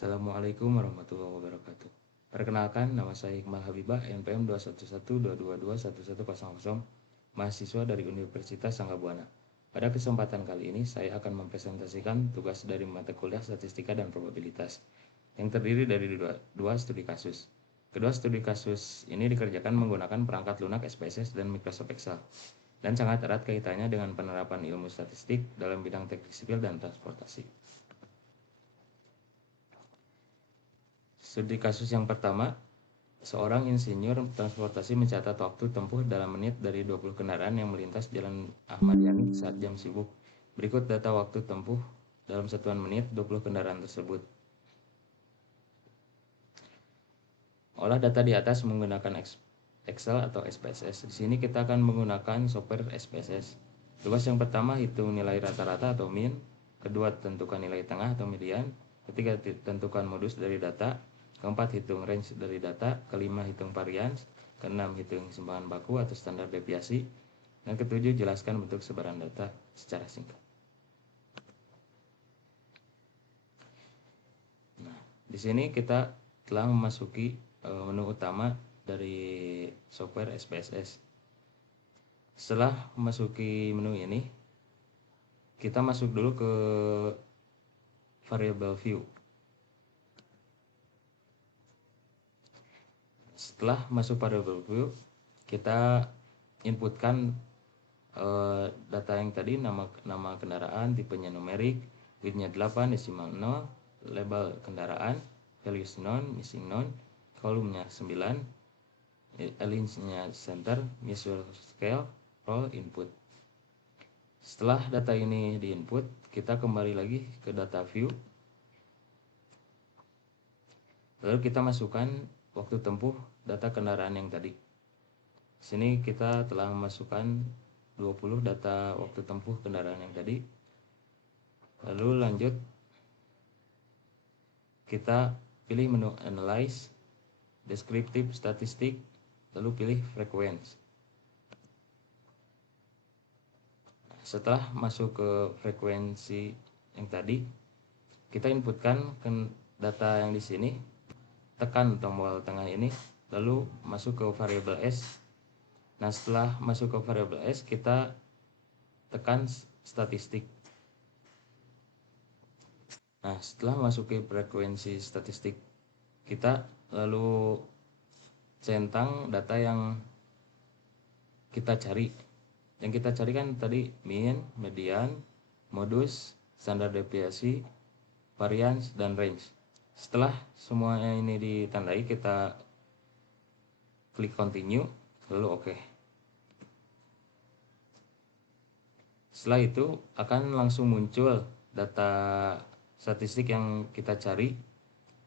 Assalamualaikum warahmatullahi wabarakatuh. Perkenalkan, nama saya Iqmal Habibah, NPM 21122211100, mahasiswa dari Universitas Sangga Buana. Pada kesempatan kali ini, saya akan mempresentasikan tugas dari mata kuliah Statistika dan Probabilitas, yang terdiri dari dua studi kasus. Kedua studi kasus ini dikerjakan menggunakan perangkat lunak SPSS dan Microsoft Excel, dan sangat erat kaitannya dengan penerapan ilmu statistik dalam bidang teknik sipil dan transportasi. Studi kasus yang pertama, seorang insinyur transportasi mencatat waktu tempuh dalam menit dari 20 kendaraan yang melintas Jalan Ahmad Yani saat jam sibuk. Berikut data waktu tempuh dalam satuan menit 20 kendaraan tersebut. Olah data di atas menggunakan Excel atau SPSS. Di sini kita akan menggunakan software SPSS. Tugas yang pertama, hitung nilai rata-rata atau mean. Kedua, tentukan nilai tengah atau median. Ketiga, tentukan modus dari data. Keempat, hitung range dari data. Kelima, hitung variance. Keenam, hitung simpangan baku atau standar deviasi. Dan ketujuh, jelaskan bentuk sebaran data secara singkat. Nah, di sini kita telah memasuki menu utama dari software SPSS. Setelah memasuki menu ini, kita masuk dulu ke variable view. Setelah masuk variable view, kita inputkan data yang tadi, nama kendaraan, tipenya numerik, widthnya 8, desimal 0, label kendaraan, values none, missing none, kolomnya 9, alignnya center, measure scale, roll input. Setelah data ini diinput, kita kembali lagi ke data view. Lalu kita masukkan waktu tempuh data kendaraan yang tadi. Sini kita telah memasukkan 20 data waktu tempuh kendaraan yang tadi. Lalu lanjut, kita pilih menu Analyze, Descriptive Statistik, lalu pilih Frequency. Setelah masuk ke frekuensi yang tadi, kita inputkan data yang di sini, tekan tombol tengah ini, lalu masuk ke variable S. Nah, setelah masuk ke variable S, kita tekan statistik. Nah, setelah masuk ke frekuensi statistik, kita lalu centang data yang kita cari. Yang kita cari kan tadi mean, median, modus, standar deviasi, variance, dan range. Setelah semuanya ini ditandai, kita klik continue, lalu OK. Setelah itu akan langsung muncul data statistik yang kita cari.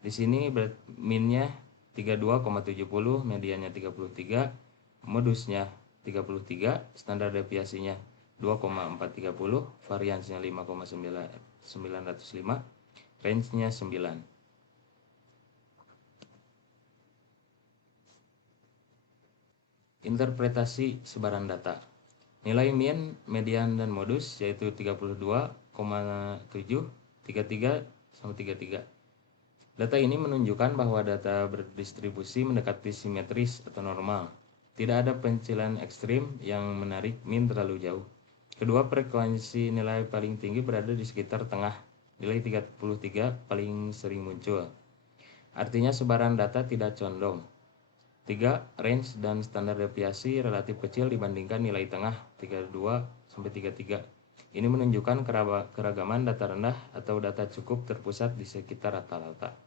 Di sini mean-nya 32,70, mediannya 33, modusnya 33, standar deviasinya 2,430, variansnya 5,905, range-nya 9. Interpretasi sebaran data. Nilai mean, median, dan modus yaitu 32,7, 33, sama 33. Data ini menunjukkan bahwa data berdistribusi mendekati simetris atau normal. Tidak ada pencilan ekstrim yang menarik mean terlalu jauh. Kedua frekuensi nilai paling tinggi berada di sekitar tengah. Nilai 33 paling sering muncul. Artinya sebaran data tidak condong. 3. Range dan standar deviasi relatif kecil dibandingkan nilai tengah 32 sampai 33. Ini menunjukkan keragaman data rendah atau data cukup terpusat di sekitar rata-rata.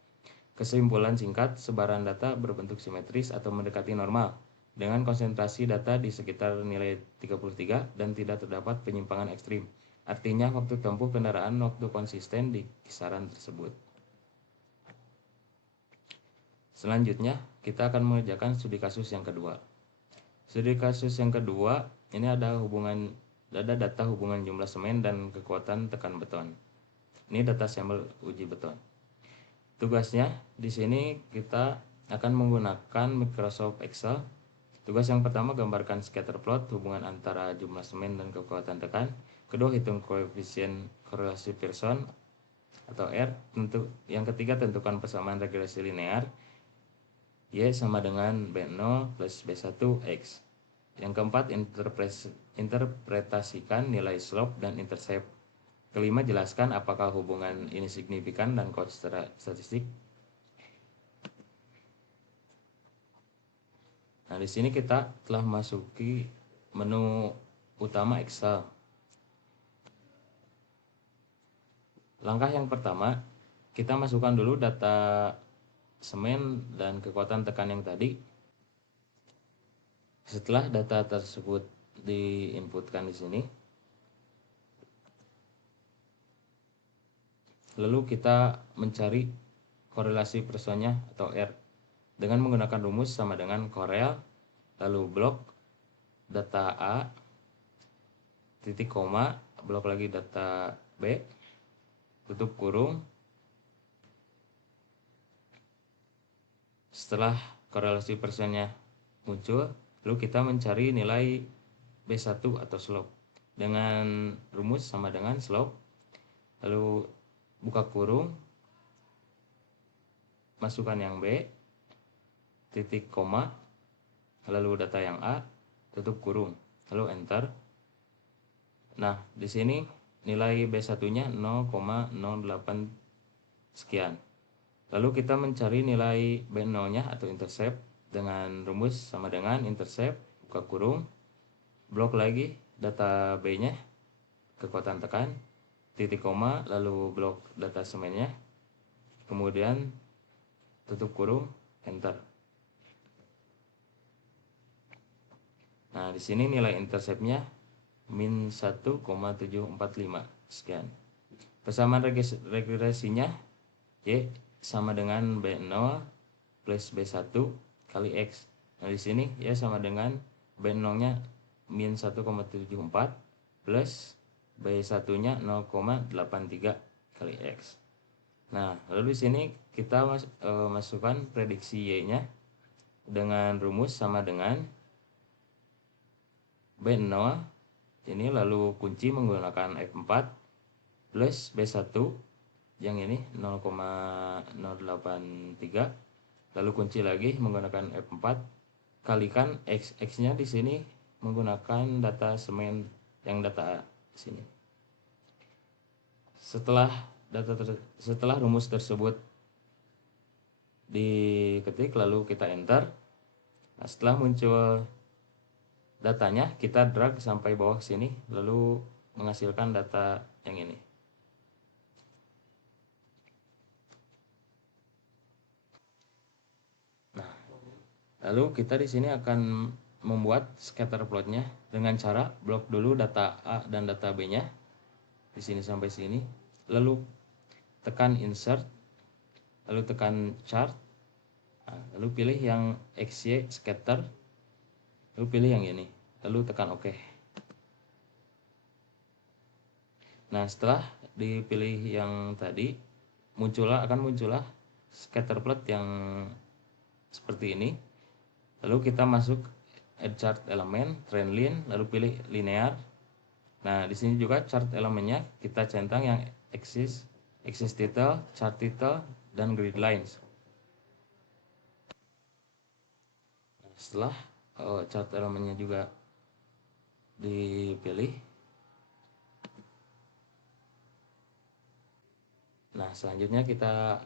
Kesimpulan singkat, sebaran data berbentuk simetris atau mendekati normal dengan konsentrasi data di sekitar nilai 33 dan tidak terdapat penyimpangan ekstrim. Artinya waktu tempuh kendaraan waktu konsisten di kisaran tersebut. Selanjutnya, kita akan mengerjakan studi kasus yang kedua. Studi kasus yang kedua, ini ada data hubungan jumlah semen dan kekuatan tekan beton. Ini data sampel uji beton. Tugasnya di sini kita akan menggunakan Microsoft Excel. Tugas yang pertama, gambarkan scatter plot hubungan antara jumlah semen dan kekuatan tekan. Kedua, hitung koefisien korelasi Pearson. atau R. Yang ketiga, tentukan persamaan regresi linear Y sama dengan B0 plus B1 X. Yang keempat, interpretasikan nilai slope dan intercept. Kelima, jelaskan apakah hubungan ini signifikan dan coach statistik. Nah, di sini kita telah masuki menu utama Excel. Langkah yang pertama, kita masukkan dulu data semen dan kekuatan tekan yang tadi. Setelah data tersebut diinputkan di sini, lalu kita mencari korelasi personnya atau R dengan menggunakan rumus sama dengan korel, lalu blok data A, titik koma, blok lagi data B, tutup kurung. Setelah korelasi persennya muncul, lalu kita mencari nilai B1 atau slope dengan rumus sama dengan slope, lalu buka kurung, masukkan yang B, titik koma, lalu data yang A, tutup kurung, lalu enter. Nah, di sini nilai B1-nya 0,08 sekian. Lalu kita mencari nilai B0-nya atau intercept dengan rumus sama dengan intercept, buka kurung, blok lagi data B-nya, kekuatan tekan, titik koma, lalu blok data semennya, kemudian tutup kurung, enter. Nah, di sini nilai interceptnya min 1,745 sekian. Persamaan regresinya Y sama dengan B0 plus B1 kali X. Nah, di sini ya sama dengan B0-nya min 1,74 plus B1-nya 0,83 kali X. Nah, lalu di sini kita masukkan prediksi Y-nya dengan rumus sama dengan B0 ini, lalu kunci menggunakan F4 plus B1 yang ini 0,083, lalu kunci lagi menggunakan F4 kalikan X nya di sini menggunakan data semen yang data sini. Setelah rumus tersebut diketik lalu kita enter. Nah, setelah muncul datanya, kita drag sampai bawah sini lalu menghasilkan data yang ini. Nah, lalu kita di sini akan membuat scatter plotnya dengan cara blok dulu data A dan data B-nya di sini sampai sini, lalu tekan insert, lalu tekan chart, lalu pilih yang XY scatter, lalu pilih yang ini, lalu tekan OK. Nah, setelah dipilih yang tadi, akan muncullah scatter plot yang seperti ini. Lalu kita masuk add chart element, trend line, lalu pilih linear. Nah, di sini juga chart elemennya kita centang yang axis title, chart title, dan grid lines. Setelah chart elemennya juga dipilih, nah selanjutnya kita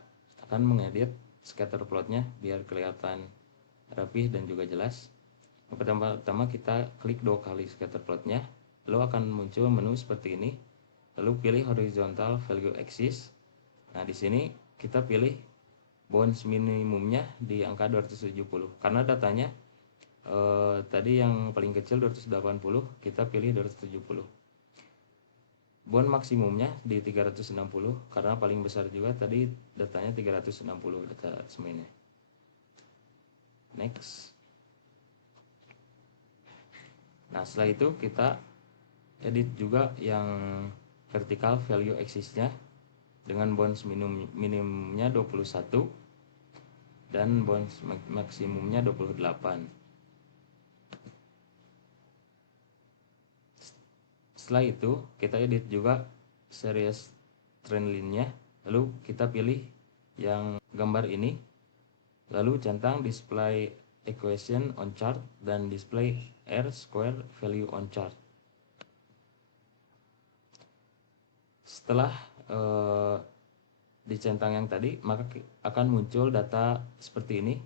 akan mengedit scatter plotnya biar kelihatan rapih dan juga jelas. Pertama kita klik 2 kali scatter plotnya, lalu akan muncul menu seperti ini. Lalu pilih horizontal value axis. Nah, di sini kita pilih bounce minimumnya di angka 270 karena datanya tadi yang paling kecil 280, kita pilih 270. Bound maksimumnya di 360 karena paling besar juga tadi datanya 360 data semennya. Next. Nah, setelah itu kita edit juga yang vertical value axisnya dengan bounce minimumnya 21 dan bounce maksimumnya 28. Setelah itu kita edit juga series trend line-nya Lalu kita pilih yang gambar ini, lalu centang display equation on chart dan display R square value on chart. Setelah dicentang yang tadi, maka akan muncul data seperti ini.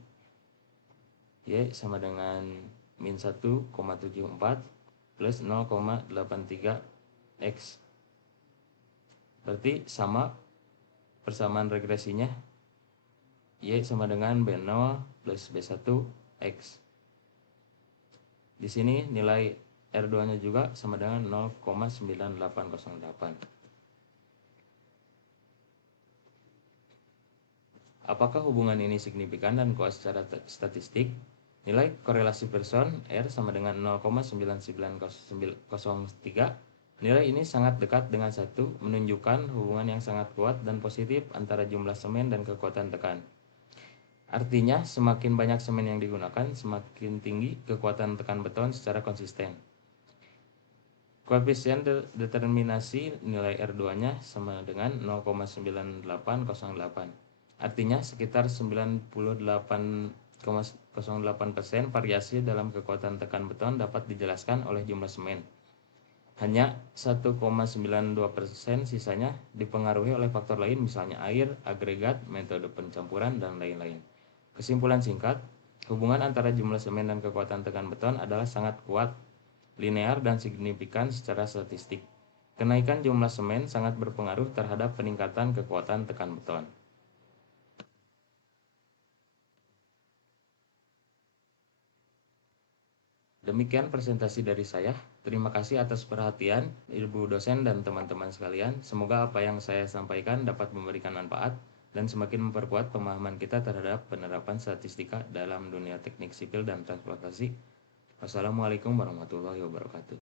Y sama dengan min 1,74 plus 0,83 X. Berarti sama persamaan regresinya. Y sama dengan B0 plus B1 X. Di sini nilai R2-nya juga sama dengan 0,9808. Apakah hubungan ini signifikan dan kuat secara statistik? Nilai korelasi Pearson R sama dengan 0,99903. Nilai ini sangat dekat dengan 1, menunjukkan hubungan yang sangat kuat dan positif antara jumlah semen dan kekuatan tekan. Artinya, semakin banyak semen yang digunakan, semakin tinggi kekuatan tekan beton secara konsisten. Koefisien determinasi nilai R2-nya sama dengan 0,9808. Artinya sekitar 98,08% variasi dalam kekuatan tekan beton dapat dijelaskan oleh jumlah semen. Hanya 1,92% sisanya dipengaruhi oleh faktor lain, misalnya air, agregat, metode pencampuran, dan lain-lain. Kesimpulan singkat, hubungan antara jumlah semen dan kekuatan tekan beton adalah sangat kuat, linear, dan signifikan secara statistik. Kenaikan jumlah semen sangat berpengaruh terhadap peningkatan kekuatan tekan beton. Demikian presentasi dari saya. Terima kasih atas perhatian Ibu dosen dan teman-teman sekalian. Semoga apa yang saya sampaikan dapat memberikan manfaat dan semakin memperkuat pemahaman kita terhadap penerapan statistika dalam dunia teknik sipil dan transportasi. Wassalamualaikum warahmatullahi wabarakatuh.